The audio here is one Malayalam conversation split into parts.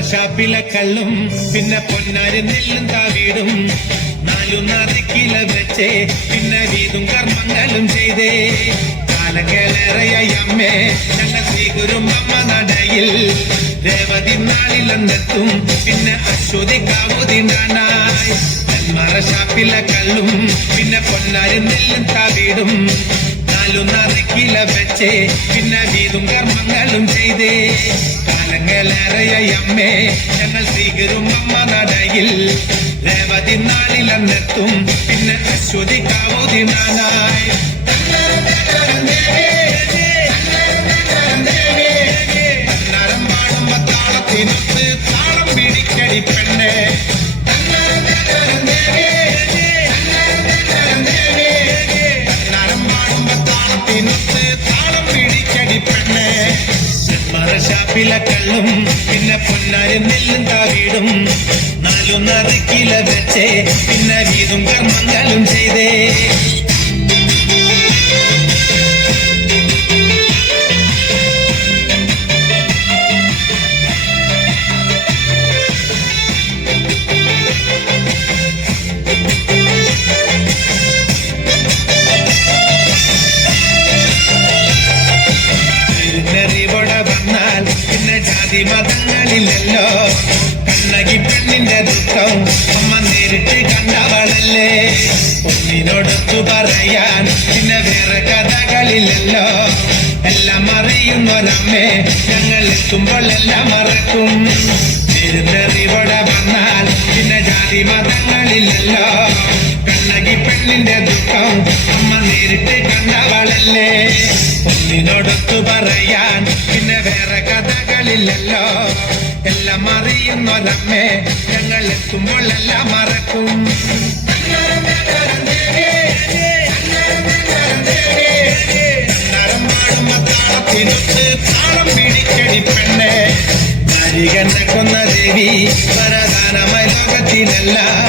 ഷാപ്പിലെ കള്ളും പിന്നെ പൊന്നാരി നെല്ലും താവീടും. നാലു നാതിക്കില വെച്ചേ പിന്നെ വീതും കർമ്മങ്ങളും ചെയ്തേ. അമ്മേ ഞങ്ങൾ ശ്രീഗുരും നടയിൽ. രേവതി നാളിലെന്നെത്തും പിന്നെ അശ്വതി കാവുതിണ്ടാനായി നെന്മറ ഷാപ്പിലെ കള്ളും പിന്നെ പൊന്നാരി നെല്ലും താവീടും. നാലു നറുക്കില വെച്ചേ പിന്നെ വീതും കർമ്മങ്ങളും ചെയ്തേ. കാലങ്ങളേറെയായി അമ്മേ ഞങ്ങൾ സ്വീകരും അമ്മ നടയിൽ. രേവതി നാളിലെന്നെത്തും പിന്നെ അശ്വതി കാവുതിനാനായി തന്നാരം പാടുമ്പോ താളത്തിനൊത്ത് താളം പിടിക്കടി പെണ്ണേ. തന്നാരം താളത്തിനൊത്ത് കള്ളും പിന്നെ പൊന്നാരി നെല്ലും താവീടും നാലു നറുക്കില വെച്ചേ. പിന്നെ വീതും കർമ്മങ്ങളും ചെയ്തേ. മതങ്ങളില്ലല്ലോ കണ്ണകി പെണ്ണിന്റെ ദുഃഖം അമ്മ നേരിട്ട് കണ്ടവളല്ലേ? ഒന്നിനോടൊത്തു പറയാൻ പിന്നെ വേറെ കഥകളില്ലല്ലോ. എല്ലാം അറിയുന്നൊരമ്മേ ഞങ്ങൾ എത്തുമ്പോൾ എല്ലാം മറക്കും. തിരുനെറിവട വന്നാൽ പിന്നെ ജാതി മതങ്ങളില്ലല്ലോ. കണ്ണകി പെണ്ണിന്റെ ദുഃഖം അമ്മ നേരിട്ട് കണ്ടവളല്ലേ? ഒന്നിനോടൊത്തു പറയാൻ കഥകളില്ലല്ലോ എല്ലാം അറിയുന്നൊരമ്മേ ഞങ്ങൾ എത്തുമ്പോൾ എല്ലാം മറക്കും. താളം കൊന്ന ദേവി വരദാനമായി ലോകത്തിനല്ല.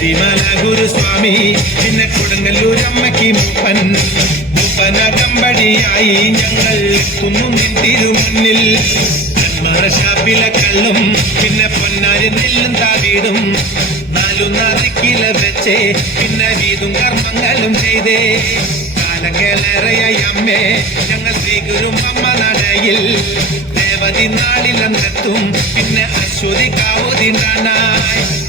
ശബരിമല ഗുരുസ്വാമി പിന്നെ കൊടുങ്ങല്ലൂരമ്മയ്ക്ക് മൂപ്പൻ. മുപ്പനകമ്പടിയായി ഞങ്ങൾ എത്തുന്നു നിൻ തിരുമുന്നിൽ ഷാപ്പിലെ കള്ളും പിന്നെ പൊന്നാരി നെല്ലും താവീടും നാലു നറുക്കില വെച്ചേ പിന്നെ വീതും കർമ്മങ്ങളും ചെയ്തേ. അമ്മേ ഞങ്ങൾ ശ്രീഗുരും അമ്മ നടയിൽ. ദേവതി നാളിലെന്നെത്തും പിന്നെ അശ്വതി കാവുതി തന്നാരം